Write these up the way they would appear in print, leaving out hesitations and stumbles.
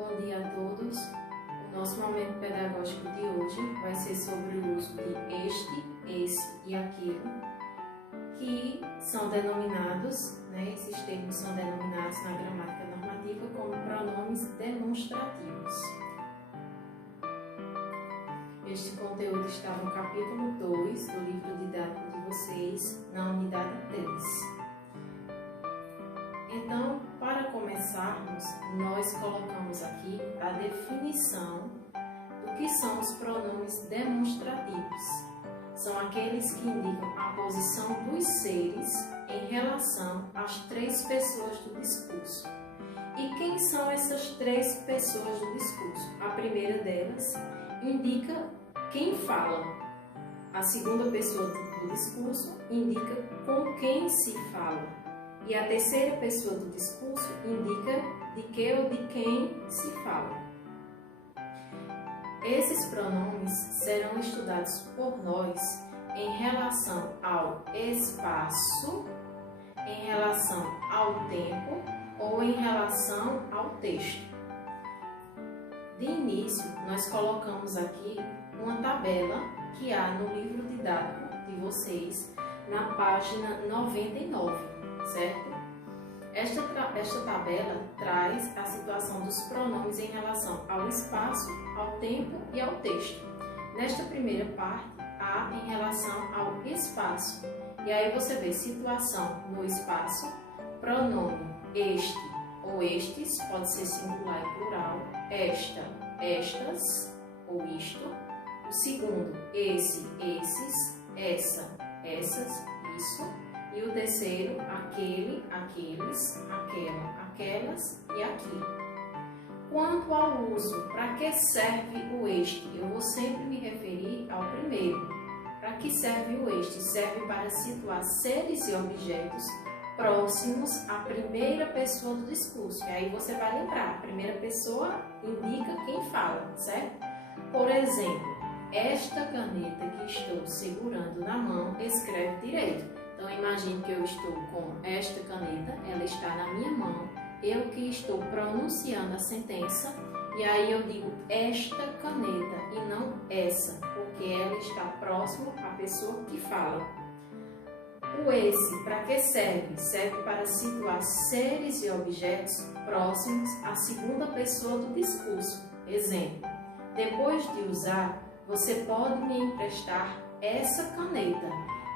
Bom dia a todos. O nosso momento pedagógico de hoje vai ser sobre o uso de este, esse e aquilo, que são denominados, esses termos são denominados na gramática normativa como pronomes demonstrativos. Este conteúdo está no capítulo 2 do livro didático de vocês, na unidade 3. Então, para começarmos, nós colocamos aqui a definição do que são os pronomes demonstrativos. São aqueles que indicam a posição dos seres em relação às três pessoas do discurso. E quem são essas três pessoas do discurso? A primeira delas indica quem fala. A segunda pessoa do discurso indica com quem se fala. E a terceira pessoa do discurso indica de que ou de quem se fala. Esses pronomes serão estudados por nós em relação ao espaço, em relação ao tempo ou em relação ao texto. De início, nós colocamos aqui uma tabela que há no livro didático de vocês, na página 99. Certo? Esta tabela traz a situação dos pronomes em relação ao espaço, ao tempo e ao texto. Nesta primeira parte, há em relação ao espaço. E aí você vê situação no espaço, pronome este ou estes, pode ser singular e plural, esta, estas ou isto. O segundo, esse, esses, essa, essas, isso. E o terceiro, aquele, aqueles, aquela, aquelas e aquilo. Quanto ao uso, para que serve o este? Eu vou sempre me referir ao primeiro. Para que serve o este? Serve para situar seres e objetos próximos à primeira pessoa do discurso. E aí você vai lembrar, a primeira pessoa indica quem fala, certo? Por exemplo, esta caneta que estou segurando na mão escreve direito. Então, imagine que eu estou com esta caneta, ela está na minha mão, eu que estou pronunciando a sentença, e aí eu digo esta caneta e não essa, porque ela está próximo à pessoa que fala. O esse, para que serve? Serve para situar seres e objetos próximos à segunda pessoa do discurso. Exemplo, depois de usar, você pode me emprestar essa caneta.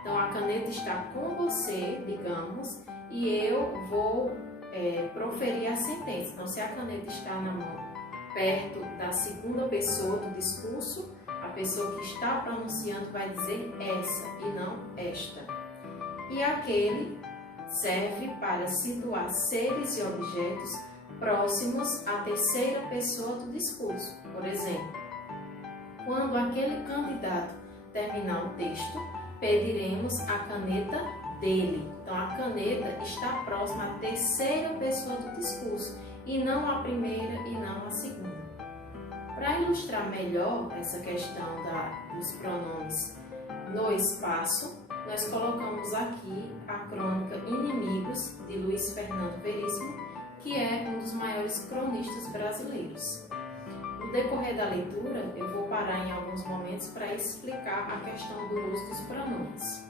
Então, a caneta está com você, digamos, e eu vou proferir a sentença. Então, se a caneta está na mão perto da segunda pessoa do discurso, a pessoa que está pronunciando vai dizer essa e não esta. E aquele serve para situar seres e objetos próximos à terceira pessoa do discurso. Por exemplo, quando aquele candidato terminar o texto, pediremos a caneta dele. Então, a caneta está próxima à terceira pessoa do discurso e não à primeira e não à segunda. Para ilustrar melhor essa questão dos pronomes no espaço, nós colocamos aqui a crônica Inimigos, de Luiz Fernando Veríssimo, que é um dos maiores cronistas brasileiros. No decorrer da leitura, eu vou parar em alguns momentos para explicar a questão do uso dos pronomes.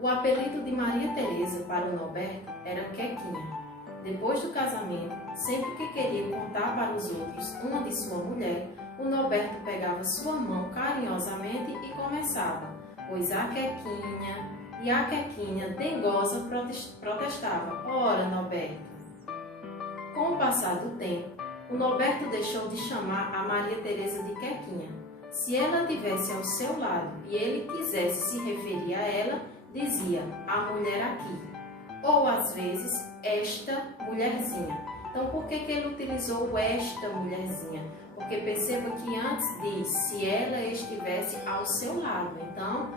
O apelido de Maria Teresa para o Norberto era Quequinha. Depois do casamento, sempre que queria contar para os outros uma de sua mulher, o Norberto pegava sua mão carinhosamente e começava, pois a Quequinha, e a Quequinha, dengosa, protestava, ora, Norberto. Com o passar do tempo, o Norberto deixou de chamar a Maria Teresa de Quequinha. Se ela estivesse ao seu lado e ele quisesse se referir a ela, dizia a mulher aqui. Ou, às vezes, esta mulherzinha. Então, por que ele utilizou esta mulherzinha? Porque perceba que antes diz se ela estivesse ao seu lado. Então,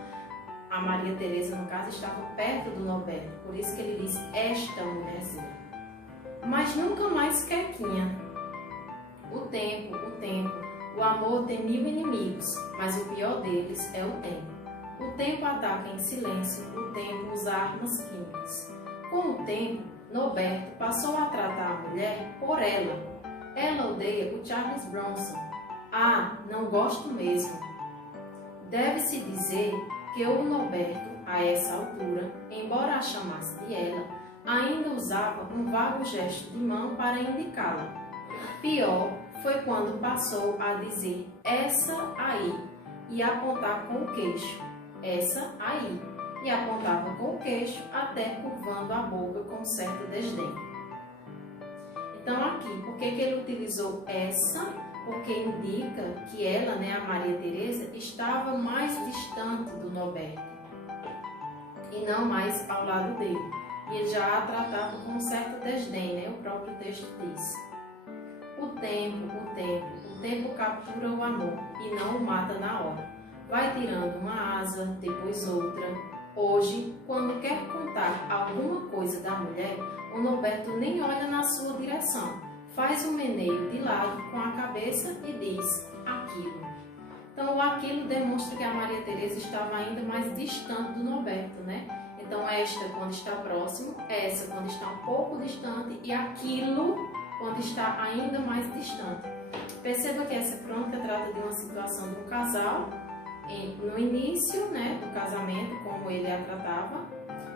a Maria Teresa, no caso, estava perto do Norberto. Por isso que ele diz esta mulherzinha. Mas nunca mais Quequinha. O tempo, o amor tem mil inimigos, mas o pior deles é o tempo. O tempo ataca em silêncio, o tempo usa armas químicas. Com o tempo, Norberto passou a tratar a mulher por ela, Ela odeia o Charles Bronson. Ah, não gosto mesmo. Deve-se dizer que o Norberto, a essa altura, embora a chamasse de ela, ainda usava um vago gesto de mão para indicá-la. Pior foi quando passou a dizer essa aí e apontar com o queixo, essa aí, e apontava com o queixo até curvando a boca com certo desdém. Então aqui, por que ele utilizou essa? Porque indica que ela, a Maria Teresa, estava mais distante do Norberto e não mais ao lado dele. E ele já a tratava com um certo desdém, o próprio texto diz. O tempo captura o amor e não o mata na hora. Vai tirando uma asa, depois outra. Hoje, quando quer contar alguma coisa da mulher, o Norberto nem olha na sua direção. Faz um meneio de lado com a cabeça e diz aquilo. Então, o aquilo demonstra que a Maria Teresa estava ainda mais distante do Norberto, Então, esta quando está próximo, essa quando está um pouco distante e aquilo quando está ainda mais distante. Perceba que essa crônica trata de uma situação de um casal no início, do casamento, como ele a tratava,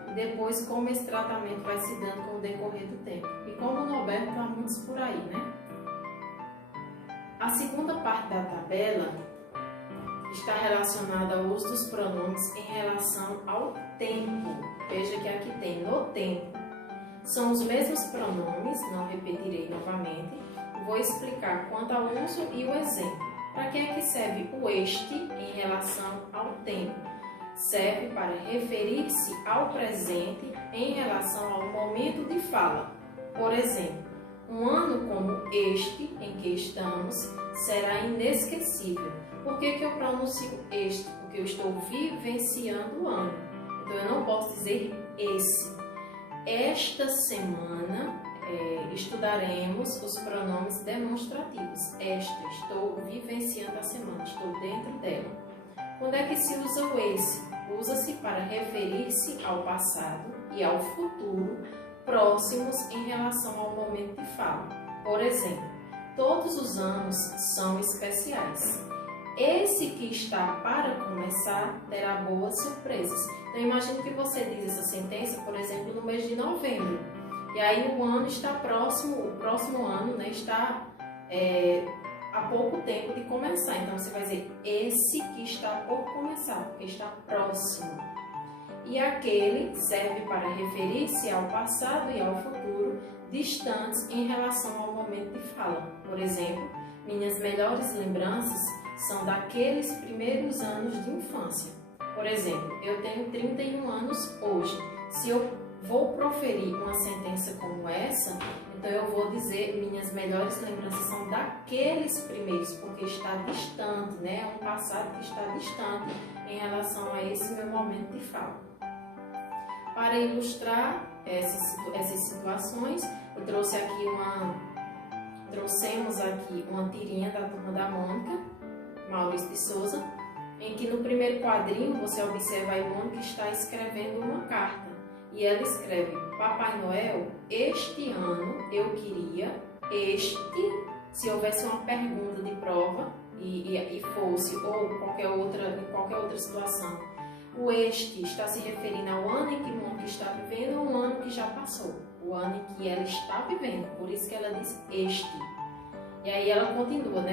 e depois como esse tratamento vai se dando com o decorrer do tempo. E como o Norberto há muitos por aí, A segunda parte da tabela está relacionada ao uso dos pronomes em relação ao tempo. Veja que aqui tem no tempo. São os mesmos pronomes, não repetirei novamente. Vou explicar quanto ao uso e o exemplo. Para que é que serve o este em relação ao tempo? Serve para referir-se ao presente em relação ao momento de fala. Por exemplo, um ano como este em que estamos será inesquecível. Por que eu pronuncio este? Porque eu estou vivenciando o ano. Então, eu não posso dizer esse. Esta semana estudaremos os pronomes demonstrativos. Esta, estou vivenciando a semana, estou dentro dela. Quando é que se usa o esse? Usa-se para referir-se ao passado e ao futuro próximos em relação ao momento de fala. Por exemplo, todos os anos são especiais. Esse que está para começar terá boas surpresas. Então, imagine que você diz essa sentença, por exemplo, no mês de novembro. E aí o ano está próximo, o próximo ano está há pouco tempo de começar. Então, você vai dizer esse que está por começar, porque está próximo. E aquele serve para referir-se ao passado e ao futuro, distantes em relação ao momento de fala. Por exemplo, minhas melhores lembranças são daqueles primeiros anos de infância. Por exemplo, eu tenho 31 anos hoje. Se eu vou proferir uma sentença como essa, então eu vou dizer minhas melhores lembranças são daqueles primeiros, porque está distante, É um passado que está distante em relação a esse meu momento de fala. Para ilustrar essas situações, eu trouxemos aqui uma tirinha da Turma da Mônica, Maurício de Souza, em que no primeiro quadrinho você observa a Mônica está escrevendo uma carta. E ela escreve: Papai Noel, este ano eu queria se houvesse uma pergunta de prova e fosse, ou qualquer outra situação. O este está se referindo ao ano em que Mônica está vivendo ou ao ano que já passou, o ano em que ela está vivendo, por isso que ela diz este. E aí ela continua,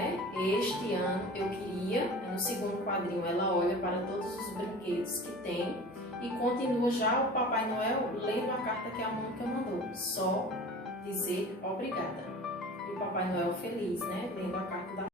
Este ano eu queria, no segundo quadrinho ela olha para todos os brinquedos que tem e continua já o Papai Noel lendo a carta que a Mônica mandou, só dizer obrigada. E o Papai Noel feliz, lendo a carta da